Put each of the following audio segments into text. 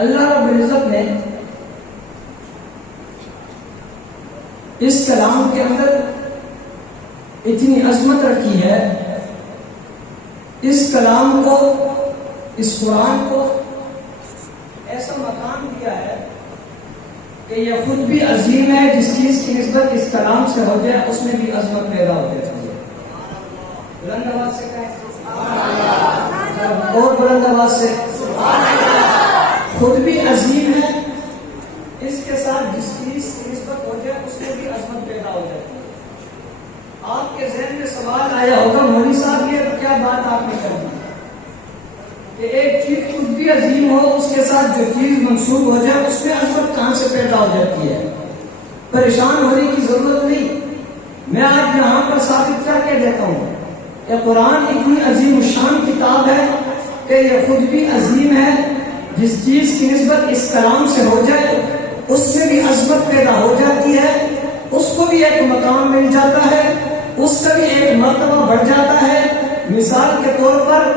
اللہ رب العزت نے اس کلام کے اندر اتنی عظمت رکھی ہے، اس کلام کو، اس قرآن کو ایسا مقام دیا ہے کہ یہ خود بھی عظیم ہے، جس چیز کی نسبت اس کلام سے ہو جائے اس میں بھی عظمت پیدا ہو جاتی ہے۔ بلند آواز سے کہیں اور بلند آواز سے، خود بھی عظیم ہے، اس کے ساتھ جس چیز کی نسبت ہو جائے اس میں بھی عظمت پیدا ہو جاتی ہے۔ آپ کے ذہن میں سوال آیا ہوگا مولوی صاحب یہ کیا بات آپ نے کر دی کہ ایک چیز خود بھی عظیم ہو، اس کے ساتھ جو چیز منسوب ہو جائے اس میں عظمت کہاں سے پیدا ہو جاتی ہے؟ پریشان ہونے کی ضرورت نہیں، میں آج یہاں پر ثابت کر کے دیتا ہوں کہ قرآن اتنی عظیم الشان کتاب ہے کہ یہ خود بھی عظیم ہے، جس چیز کی نسبت اس کلام سے ہو جائے اس سے بھی عظمت پیدا ہو جاتی ہے، اس کو بھی ایک مقام مل جاتا ہے، اس کا بھی ایک مرتبہ بڑھ جاتا ہے۔ مثال کے طور پر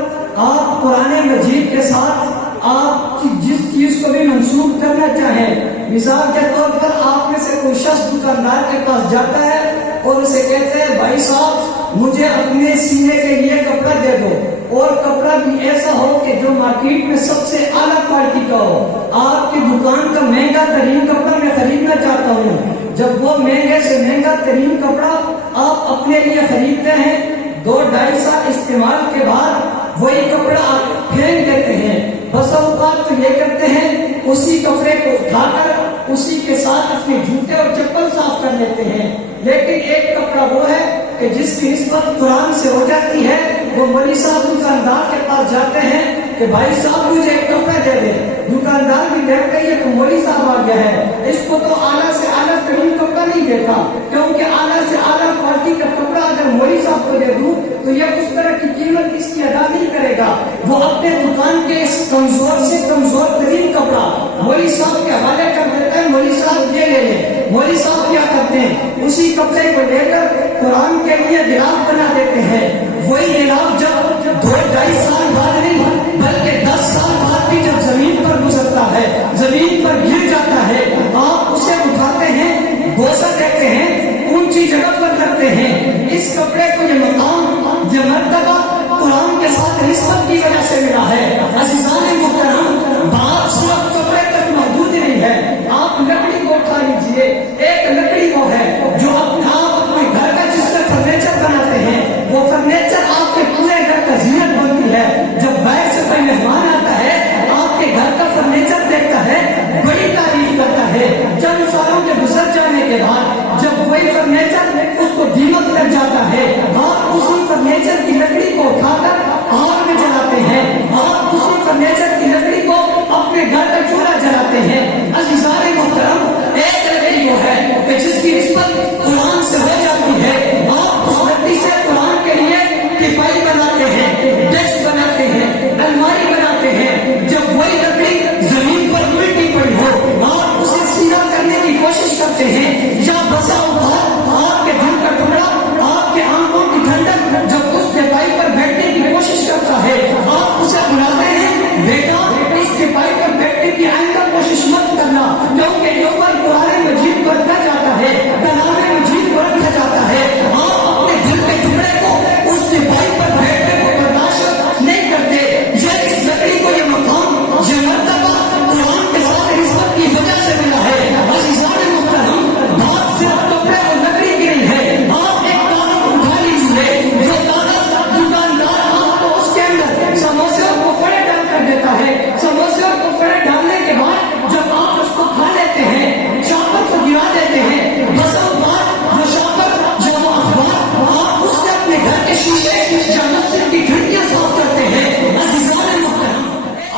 آپ قرآن مجید کے ساتھ آپ جس چیز کو بھی منسوب کرنا چاہیں، مثال کے طور پر آپ میں سے کوئی شخص دکاندار کے پاس جاتا ہے اور اسے کہتے ہیں بھائی صاحب مجھے اپنے سینے کے لیے کپڑا دے دو، اور کپڑا بھی ایسا ہو کہ جو مارکیٹ میں سب سے اعلیٰ کوالٹی کا ہو، آپ کی دکان کا مہنگا ترین کپڑا میں خریدنا چاہتا ہوں۔ جب وہ مہنگے سے مہنگا ترین کپڑا آپ اپنے لیے خریدتے ہیں، 2-2.5 سال استعمال کے بعد وہی کپڑا آپ پھینک دیتے ہیں۔ بس اوقات تو یہ کرتے ہیں اسی کپڑے کو اٹھا کر اسی کے ساتھ اپنے جوتے اور چپل صاف کر لیتے ہیں، لیکن ایک کپڑا وہ ہے کہ جس کی نسبت قرآن سے ہو جاتی ہے، وہ مولوی صاحب دکاندار کے پاس جاتے ہیں کہ بھائی صاحب مجھے ایک کپڑا دے دے، دکاندار بھی دیکھتے ہیں کہ مولوی صاحب آ گیا ہے، اس کو تو اعلیٰ سے اعلیٰ ترین کپڑا نہیں دیتا، کیونکہ اعلیٰ سے اعلیٰ کوالٹی کا کپڑا اگر مولوی صاحب کو دے دوں تو یہ اس طرح کی قیمت اس کی ادا نہیں کرے گا، وہ اپنے دکان کے اس کمزور سے کمزور ترین کپڑا مولوی صاحب کے حوالے کر دیتا ہے، مولوی صاحب یہ لے لیں۔ مولوی صاحب کیا کرتے ہیں اسی کپڑے کو لے کر قرآن کے لیے غلاف بنا دیتے ہیں، وہی غلاف جب 2-2.5 سال بعد نہیں بلکہ 10 سال بعد بھی جب زمین پر گزرتا ہے، زمین پر گر جاتا ہے، آپ اسے اٹھاتے ہیں، بوسہ دیتے ہیں، اونچی جگہ پر رکھتے ہیں۔ اس کپڑے کو یہ مقام، یہ مرتبہ قرآن کے ساتھ نسبت کی وجہ سے ملا ہے۔ عزیزان محترم، بات صرف کپڑے تک محدود نہیں ہے، آپ لکڑی کو اٹھا لیجیے، ایک لکڑی وہ ہے جو آپ اپنے گھر کا جس سے فرنیچر بناتے ہیں، وہ فرنیچر آپ کے پورے گھر کا زینت بنتی ہے۔ جب باہر سے کوئی مہمان آتا ہے آپ کے گھر کا فرنیچر دیکھتا ہے، بڑی تعریف کرتا ہے، چند سالوں کے گزر جانے کے بعد جب وہی فرنیچر اس کو دیمک لگ جاتا ہے، آپ اسی فرنیچر کی لکڑی کو اٹھا کر آگ میں جلاتے ہیں، آپ اسی فرنیچر کی لکڑی کو اپنے گھر کا چولہا جلاتے ہیں۔ عزیزان محترم، ایک لکڑی وہ ہے کہ جس کی نسبت قرآن سے ہو جاتی ہے، آپ اس لکڑی سے قرآن کے لیے ٹپائی بناتے ہیں، ڈیسک بناتے ہیں، الماری بناتے ہیں۔ جب وہی لکڑی زمین پر الٹی پڑی ہو آپ اسے سیدھا کرنے کی کوشش کرتے ہیں، یا بسا اوقات آپ کے دل کا ٹکڑا، آپ کے آنکھوں کی ٹھنڈک جب اس ٹپائی پر بیٹھنے کی کوشش کرتا ہے، آپ اسے بلاتے ہیں بیٹا اس ٹپائی پر بیٹھنے کی آئندہ کوشش مت کرنا، کیونکہ یہ اوپر قرآن مجید پر رکھا جاتا ہے، کلام مجید پر رکھا جاتا ہے۔ آپ اپنے دل کے ٹکڑے کو اس ٹپائی پر بیٹھنے کو برداشت نہیں کرتے۔ یہ اس لکڑی کو یہ مقام، یہ مرتبہ قرآن کے ساتھ نسبت کی وجہ سے ملا ہے۔ عزیزان محترم، بات صرف کپڑے اور لکڑی کی نہیں ہے، آپ ایک کاغذ اٹھا لیجیے، جو کاغذ دکاندار آپ کو اس کے اندر سموسے اور کفڑے ڈال کر دیتا ہے، سموسے اور کفڑے ڈالنے کے بعد جب آپ اس کو کھا لیتے ہیں، شاپر کو گرا دیتے ہیں، بس اوقات وہ شاپر یا وہ اخبار آپ اس سے اپنے گھر کے شیشے یا مسجد کی کھڑکیاں صاف کرتے ہیں۔ عزیزان محترم،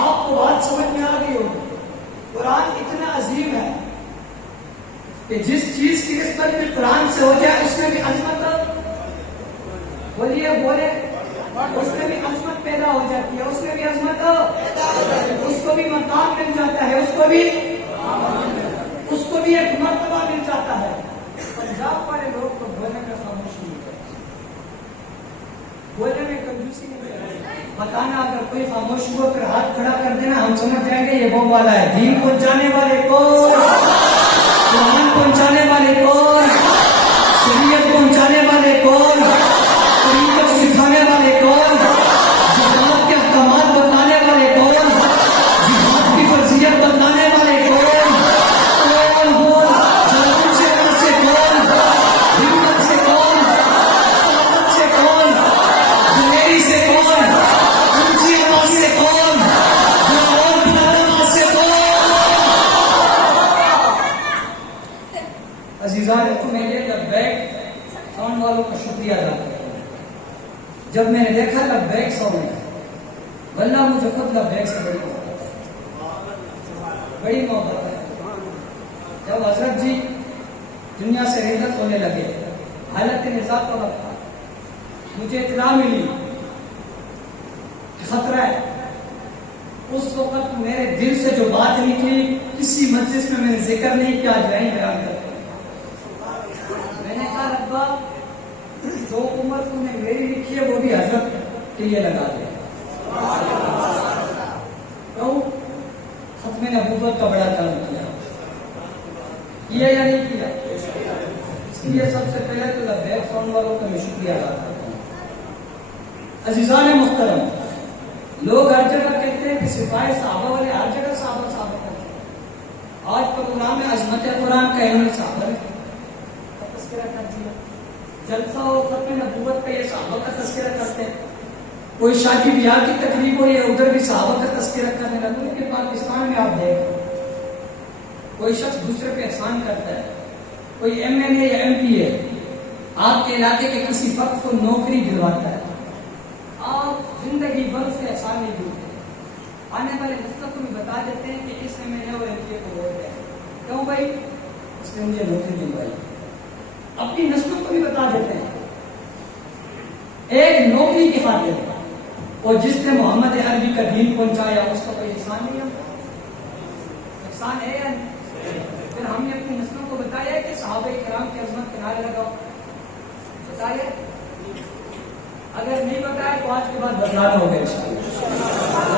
آپ کو بات سمجھ میں آ گئی ہوگی، قرآن اتنا عظیم ہے کہ جس چیز کی نسبت بھی قرآن سے ہو جائے اس میں بھی عظمت، بولیے بولے، اس میں بھی عظمت پیدا ہو جاتی ہے، اس میں بھی عظمت، اس کو بھی مقام مل جاتا ہے، اس کو بھی ایک مرتبہ مل جاتا ہے۔ پنجاب والے لوگ تو بولنے کا خاموش نہیں ہے، بولنے میں کنجوسی نہیں ہے۔ بتانا اگر کوئی خاموش ہوا پھر ہاتھ کھڑا کر دینا, ہم سمجھ جائیں گے یہ وہ والا ہے. دین پہنچانے والے کون, قرآن پہنچانے والے کون, شریعت پہنچانے والے کون, طریقت سکھانے والے کون, جہاد کے احکامات بتانے والے کون, جہاد کی فرضیت بتانے والے کون, کون کون, جلال سے کون, ہمت سے کون, طاقت سے کون, دلیری سے کون, اونچی آواز سے کون, اور بلند آواز سے کون. عزیزان کو میں یہ لبیک ساؤنڈ والوں کا شکریہ ادا کرتا ہوں. جب میں نے دیکھا لبیک ساؤنڈ, واللہ مجھے خود لبیک سے بڑی محبت ہے. جب حضرت جی دنیا سے رحلت ہونے لگے, حالت نظام کا وقت تھا, مجھے اطلاع ملی کہ خطرہ ہے. اس وقت میرے دل سے جو بات نکلی کسی مجلس میں نے ذکر نہیں کیا, آج یہیں بیان کرتا ہوں. میں نے کہا ربا جو عمر تم نے میری لکھی ہے وہ بھی حضرت کے لیے لگا دے. ختم نبوت کا بڑا کام کیا یا نہیں کیا؟ اس لیے سب سے پہلے تو لبیک ساؤنڈ والوں کا میں شکریہ ادا کرتا ہوں. عزیزان محترم, لوگ ہر جگہ کہتے ہیں کہ سپاہی صحابہ والے ہر جگہ صحابہ کرتے ہیں. آج پروگرام ہے عظمت قرآن کا, انہوں نے صحابہ نے تذکرہ کر دیا. جلسہ ہو ختم نبوت کا, یہ صحابہ کا تذکرہ کرتے ہیں. کوئی شادی بیاہ کی تقریب ہو, یہ ادھر بھی صحابہ کا تذکرہ کرنے لگا. لیکن پاکستان میں آپ دیکھیں کوئی شخص دوسرے پہ احسان کرتا ہے, کوئی ایم این اے یا ایم پی اے آپ کے علاقے کے کسی فرد کو نوکری دلواتا ہے, آپ زندگی بھر سے احسان نہیں بھولتے. آنے والے نسل کو بھی بتا دیتے ہیں کہ اس ایم این اے اور ایم پی اے کو ووٹ دیں. کیوں بھائی؟ اس نے مجھے نوکری دلوائی. اپنی نسلوں کو بھی بتا دیتے ہیں ایک نوکری کی خاطر, اور جس نے محمد عربی کا دین پہنچایا اس کا کوئی احسان نہیں ہے. احسان ہے یا نہیں؟ پھر ہم نے اپنی نسلوں کو بتایا کہ صحابہ کرام کی عظمت کے نعرے لگاؤ. بتایا؟ اگر نہیں بتایا تو آج کے بعد بتلانا ہوگا انشاءاللہ.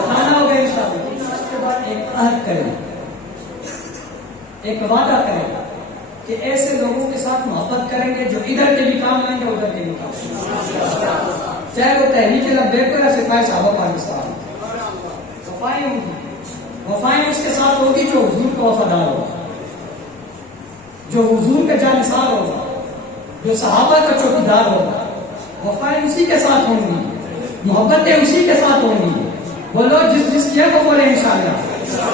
بتانا ہوگا انشاءاللہ. آج کے بعد ایک عہد کریں, ایک وعدہ کریں کہ ایسے لوگوں کے ساتھ محبت کریں گے جو ادھر کے بھی کام لیں گے ادھر کے بھی کام, چاہے وہ تحریک لبیک ہو یا سپاہی صحابہ پاکستان. وفائیں ہوں گی, وفائیں اس کے ساتھ ہوگی جو حضور کا وفادار ہوگا, جو حضور کا جانثار ہوگا, جو صحابہ کا چوکیدار ہوگا. وفائیں اسی کے ساتھ ہوں گی, محبتیں اسی کے ساتھ ہوں گی. بولو جس کیا کو بولے انشاءاللہ.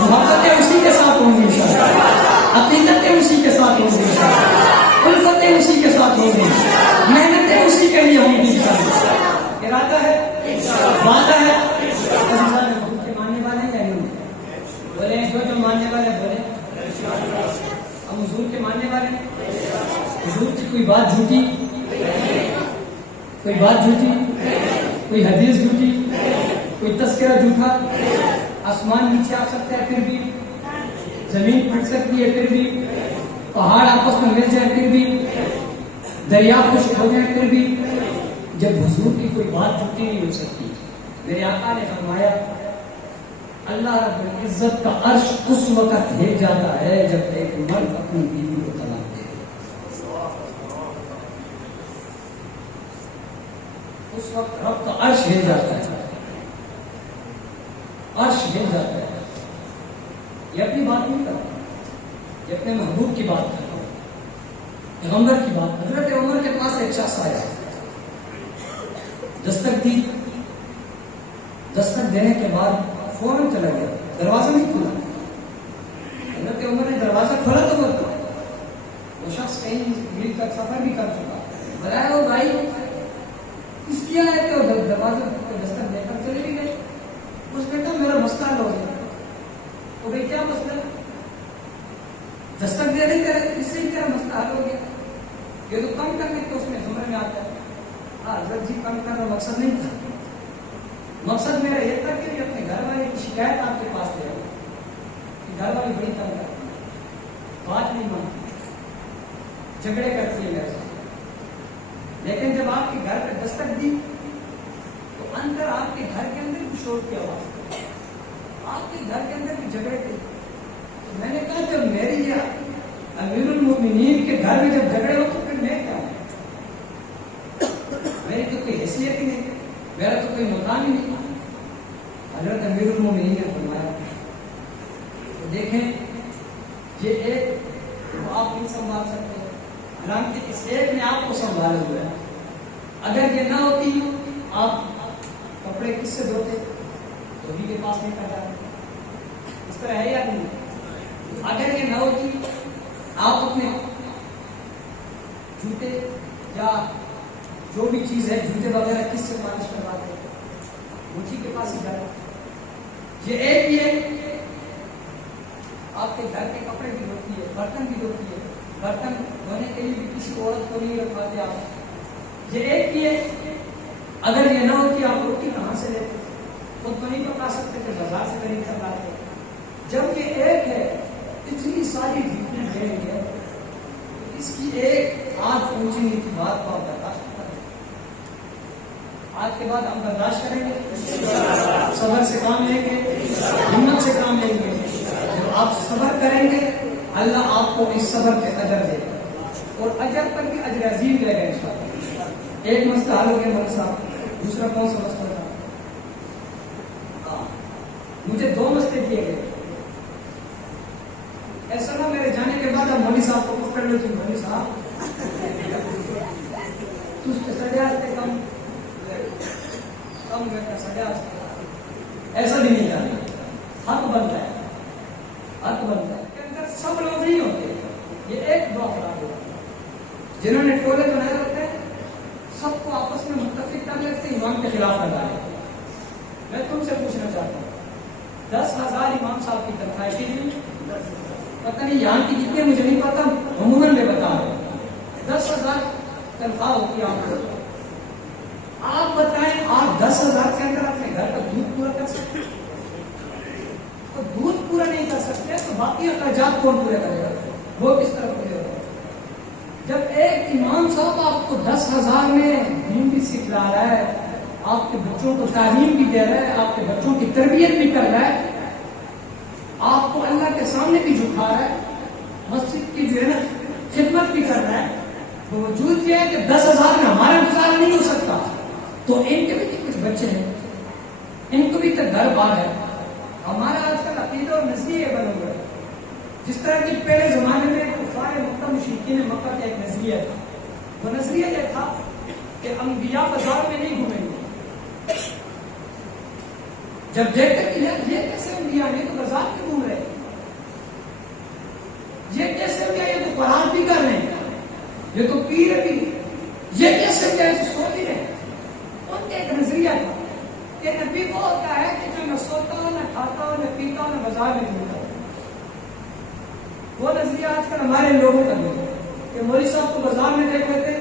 محبتیں اسی کے ساتھ ہوں گی انشاءاللہ, عقیدتیں اسی کے ساتھ ہوں گی انشاءاللہ, الفتیں اسی کے ساتھ ہوں گی, محنتیں اسی کے لیے ہوں گی انشاءاللہ. ارادہ ہے, وعدہ ہے. حضور کے ماننے والے ہیں یا نہیں؟ بولے جو ماننے والے بولے ہم حضور کے ماننے والے ہیں. حضور کی کوئی بات جھوٹی, کوئی بات جھوٹی, کوئی حدیث جھوٹی, کوئی تذکرہ جھوٹا. آسمان نیچے آ سکتا ہے پھر بھی, زمین پھٹ سکتی ہے پھر بھی, پہاڑ آپس میں مل جائے پھر بھی, دریا خشک ہو جائے پھر بھی, جب حضور کی کوئی بات جھوٹی نہیں ہو سکتی. میرے آقا نے فرمایا اللہ رب العزت کا عرش اس وقت ہل جاتا ہے جب ایک مرد اپنی بیوی کو طلاق دے. اس وقت رب کا عرش ہل جاتا ہے, عرش ہل جاتا ہے. یہ اپنی بات نہیں کرتا, یہ اپنے محبوب کی بات کرتا ہوں, پیغمبر کی بات. حضرت عمر کے پاس ایک شخص آیا, دستک دی, دستک دینے کے بعد فوراً چلا گیا, دروازہ نہیں کھلا. حضرت عمر نے دروازہ کھولا تو بولتا وہ شخص کہیں میل تک سفر بھی کر چکا. بلایا وہ بھائی اس لیے آئے تھے, دروازہ دستک دے کر چلے بھی گئے. اس نے کہا میرا مسئلہ حل ہو گیا. وہ بھائی کیا مسئلہ؟ دستک دے رہے تھے, اس سے ہی تیرا مسئلہ حل ہو گیا. یہ تو کم کرنے کے اس میں سمجھ میں آتا ہے. حضرت جی کم کرنا مقصد نہیں تھا. مقصد میرا یہ تھا کہ اپنے گھر والے کی شکایت آپ کے پاس لے آؤں کہ گھر والی بڑی تنگ کرتی ہے, بات نہیں مانتی, جھگڑے کرتی ہے میرے ساتھ. لیکن جب آپ کے گھر پہ دستک دی تو اندر آپ کے گھر کے اندر چوٹ کی آواز. آپ کے گھر کے اندر بھی جھگڑے تھے. میں نے کہا جب میری یا امیر المومنین کے گھر میں جب جھگڑے ہو تو پھر میں کیا ہوں؟ میری تو کوئی حیثیت ہی نہیں, میرا تو کوئی مقام ہی نہیں. حضرت امیر المومنین نے فرمایا تو دیکھیں یہ ایک تو آپ نہیں سنبھال سکتے, حالانکہ اس ایک نے آپ کو سنبھالا ہوا ہے. اگر یہ نہ ہوتی آپ کپڑے کس سے دھوتے؟ دھوبی کے پاس نہیں کرتا. اس طرح ہے یا نہیں؟ اگر یہ نہ ہوتی آپ اپنے جوتے یا جو بھی چیز ہے جوتے وغیرہ کس سے پالش کرواتے؟ مجھے کے پاس ہی جاتا. یہ ایک ہی ہے آپ کے گھر کے کپڑے بھی دھوتی ہے, برتن بھی دھوتی ہے, برتن دھونے کے لیے بھی کسی عورت کو نہیں رکھواتے آپ. یہ ایک ہی ہے. اگر یہ نہ ہوتی آپ روٹی کہاں سے لیتے؟ خود تو نہیں پکا سکتے تھے, بازار سے خرید کر لاتے. جب یہ ایک ہے اتنی ساری ڈیوٹی لے لی ہے, اس کی ایک آنکھ اونچی نیچی بات کو آپ برداشت کریں. آج کے بعد ہم برداشت کریں گے, صبر سے کام لیں گے, ہمت سے کام لیں گے. جب آپ صبر کریں گے اللہ آپ کو اس صبر کے اجر دے گا, اور اجر پر بھی اجر عظیم دے گا انشاءاللہ. ایک مسئلہ حل ہو گیا مولوی صاحب. دوسرا کون سا مسئلہ تھا؟ مجھے 2 مسئلے دیے گئے. ایسا نہ میرے جانے کے بعد اب مولوی صاحب کو پکڑ لو. مولوی صاحب سجاتے کم سجا, ایسا بھی نہیں جانا. حق بنتا ہے, حق بنتا ہے. سب لوگ نہیں ہوتے, یہ 1-2 افراد ہوتے ہیں جنہوں نے ٹولے بنائے ہوتے ہیں, سب کو آپس میں متفق کر لیتے ہیں, امام کے خلاف کر ڈالے. میں تم سے پوچھنا چاہتا ہوں 10,000 امام صاحب کی تنخواہ کی نہیں, پتہ نہیں یہاں کی کتنی مجھے نہیں پتا, عموماً میں بتا رہا ہوں 10,000 تنخواہ ہوتی ہے آپ کو. آپ بتائیں آپ 10,000 کے اندر اپنے گھر کا دودھ پورا کر سکتے؟ تو دودھ پورا نہیں کر سکتے تو باقی اخراجات کون پورے کرے گا؟ وہ کس طرح پورے ہوگا؟ جب ایک امام صاحب آپ کو 10,000 میں دین بھی سکھلا رہا ہے, آپ کے بچوں کو تعلیم بھی دے رہا ہے, آپ کے بچوں کی تربیت بھی کر رہا ہے, آپ کو اللہ کے سامنے بھی جھکا رہا ہے, مسجد کی جو ہے نا خدمت بھی کر رہا ہے, باوجود یہ ہے کہ 10,000 میں ہمارا گزارا نہیں ہو سکتا, تو ان کے بھی کچھ بچے ہیں, ان کو بھی تو گھر بار ہے. ہمارا آج کل عقیدہ اور نظریہ بنا ہوا ہے, جس طرح کہ پہلے زمانے میں کفار مکہ مشرکین مکہ کا ایک نظریہ تھا. وہ نظریہ یہ تھا کہ انبیاء بازار میں نہیں گھومیں گے. جب دیکھتے کہ یہ کیسے انبیاء, یہ تو بازار میں گھوم رہے ہیں, یہ کیسے انبیاء, یہ تو قرآن بھی کر رہے ہیں, یہ تو پی رہے بھی, یہ کیسے انبیاء, یہ تو سو بھی رہے ہیں. ان کا ایک نظریہ تھا کہ نبی وہ ہوتا ہے کہ جو نہ سوتا ہو, نہ کھاتا ہو, نہ پیتا ہو, نہ بازار میں گھومتا ہو. وہ نظریہ آج کل ہمارے لوگوں کا نہیں ہے کہ مولوی صاحب کو بازار میں دیکھ لیتے,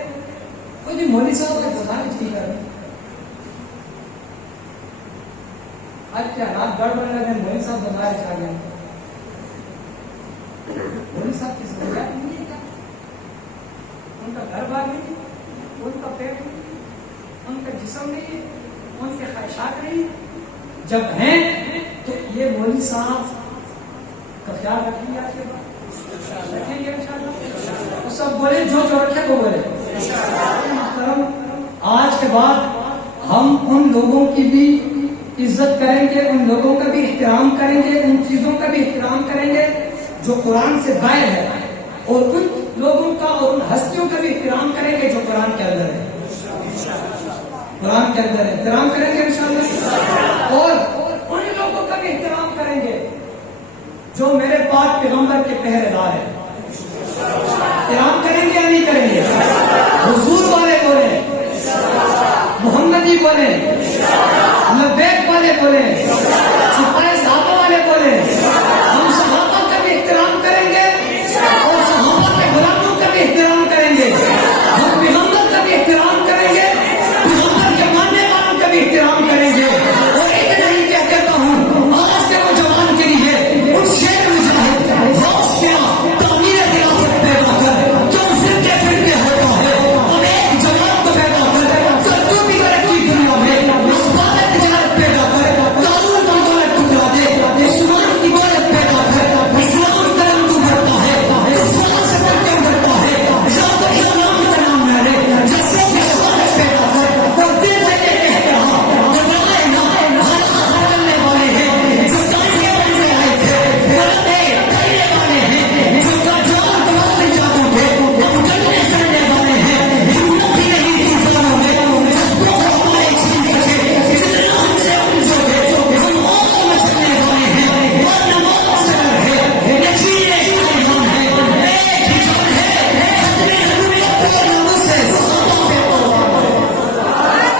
وہ جی مولوی صاحب کا بازار میں کر رہے ہیں. آج کیا رات گڑبڑ لگے, مولوی صاحب بازار چاہ گئے. مولوی صاحب کی ضروریات نہیں ہے, ان کا گھر بار نہیں, ان کا پیٹ نہیں, ان کا جسم نہیں, ان کے خواہشات نہیں. جب ہیں تو یہ مولوی صاحب کا خیال رکھیں گے, آپ کے بعد رکھیں گے انشاءاللہ. سب بولے جو رکھے وہ بولے. محترم, آج کے بعد ہم ان لوگوں کی بھی عزت کریں گے, ان لوگوں کا بھی احترام کریں گے, ان چیزوں کا بھی احترام کریں گے جو قرآن سے باہر ہے, اور ان لوگوں کا اور ان ہستیوں کا بھی احترام کریں گے جو قرآن کے اندر ہے. قرآن کے اندر احترام کریں گے انشاءاللہ, اور ان لوگوں کا بھی احترام کریں گے جو میرے پاک پیغمبر کے پہرے دار ہیں. احترام کریں گے یا نہیں کریں گے؟ حضور والے بولے, محمدی بولے, لبیک والے بولے,